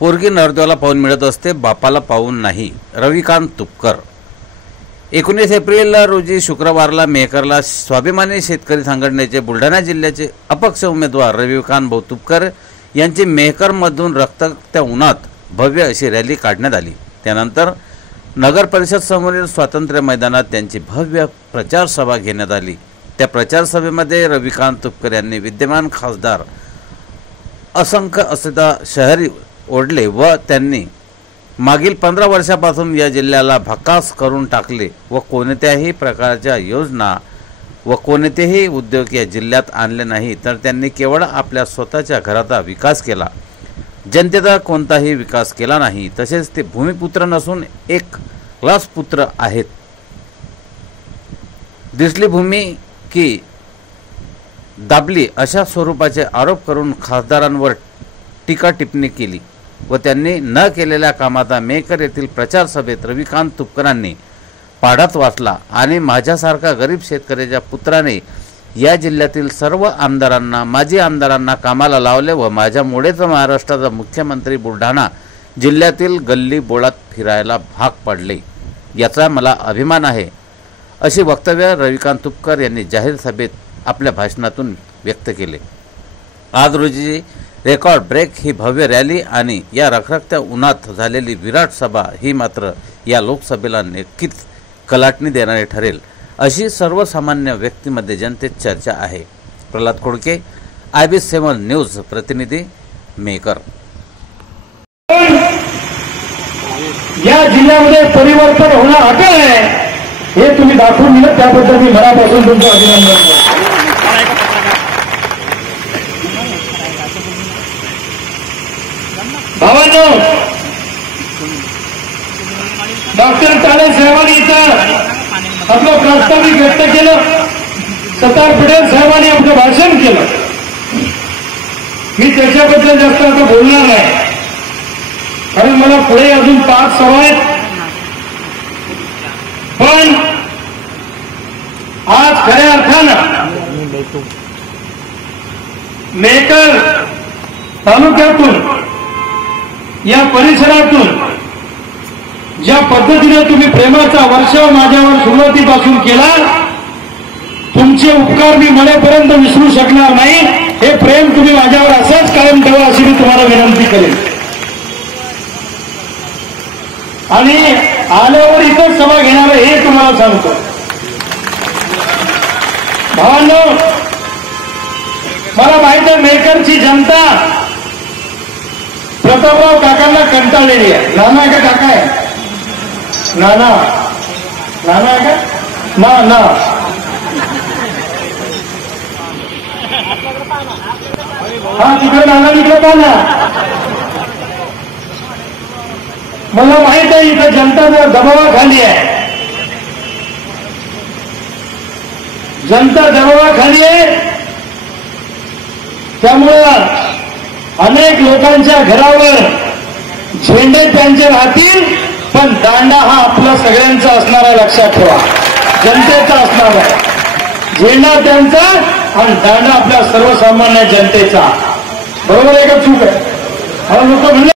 पोरगी नवरदेवाला पाहून मिळत असते, बापाला पाहून नाही. रविकांत तुपकर. 19 एप्रिल रोजी शुक्रवारला मेहकरला स्वाभिमानी शेतकरी संघटनेचे बुलढाणा जिल्ह्याचे अपक्ष उमेदवार रविकांत भाऊ तुपकर यांची मेहकरमधून रक्ताच्या उन्हात भव्य अशी रॅली काढण्यात आली. त्यानंतर नगर परिषद समोरील स्वातंत्र्य मैदानात त्यांची भव्य प्रचार सभा घेण्यात आली. त्या प्रचार सभेमध्ये रविकांत तुपकर यांनी विद्यमान खासदार असंख्य असदा शहरी ओढले व त्यांनी मागील 15 वर्षापासून या जिल्ह्याला भकास करून टाकले व कोणत्याही प्रकारच्या योजना व कोणतेही उद्योग या जिल्ह्यात आणले नाही, तर त्यांनी केवळ आपल्या स्वतःच्या घराचा विकास केला, जनतेचा कोणताही विकास केला नाही. तसेच ते भूमिपुत्र नसून एक क्लास पुत्र आहेत. दिसली भूमी की दाबली अशा स्वरूपाचे आरोप करून खासदारांवर टीका टिप्पणी केली व त्यांनी न केलेल्या कामाचा मेहकर येथील प्रचार सभेत रविकांत तुपकरांनी पाढाच वाचला आणि माझ्यासारखा गरीब शेतकऱ्याच्या पुत्राने या जिल्ह्यातील सर्व आमदारांना, माजी आमदारांना कामाला लावले व माझ्यामुळेच महाराष्ट्राचा मुख्यमंत्री बुलढाणा जिल्ह्यातील गल्ली बोळात फिरायला भाग पडले, याचा मला अभिमान आहे, अशी वक्तव्य रविकांत तुपकर यांनी जाहीर सभेत आपल्या भाषणातून व्यक्त केले. आज रोजी रेकॉर्ड ब्रेक ही भव्य रॅली आणि या रखरखत्या उन्हात झालेली विराट सभा ही मात्र या लोकसभेला नक्कीच कलाटणी देणारी ठरेल, अशी सर्वसामान्य व्यक्तीमध्ये जनतेत चर्चा आहे. प्रल्हाद खोडके, IB7 न्यूज प्रतिनिधी, मेहकर. या जिल्ह्यामध्ये परिवर्तन होणं अटळ आहे हे तुम्ही दाखवून दिलं, त्याबद्दल मी मनापासून तुमचं अभिनंदन करतो. भावांनो, डॉक्टर ताळे साहेबांनी इथं आपलं प्रास्ताविक व्यक्त केलं, सरदार पटेल साहेबांनी आपलं भाषण केलं. मी त्याच्याबद्दल जास्त आता बोलणार नाही, कारण मला पुढे अजून 5 सभा आहेत. पण आज खऱ्या अर्थानं मेहकर तालुक्यातून, या परिसरातून ज्या पद्धतीने तुम्ही प्रेमाचा वर्षाव माझ्यावर सुरुवातीपासून केला, तुमचे उपकार मी मरेपर्यंत विसरू शकणार नाही. हे प्रेम तुम्ही माझ्यावर असंच कायम ठेवा, अशी मी तुम्हाला विनंती करेन. आणि आल्यावर इथंच सभा घेणार आहे हे तुम्हाला सांगतो. भावांनो, मला माहित आहे मेहकरची जनता प्रतापराव काकांना कंटाळलेली आहे. नाना आहे का काका आहे? नाना आहे का? ना हा, तिकडे नाना, तिकडे पाना. मला माहित आहे इथं जनता दबावाखाली आहे, जनता दबावाखाली आहे. त्यामुळं अनेक लोकांच्या घरावर झेंडे त्यांचे राहतील, पण दांडा हा आपला सगळ्यांचा असणार आहे, लक्षात ठेवा. जनतेचा असणार आहे. झेंडा त्यांचा आणि दांडा आपल्या सर्वसामान्य जनतेचा. बरोबर आहे का चूक आहे? लोक म्हणले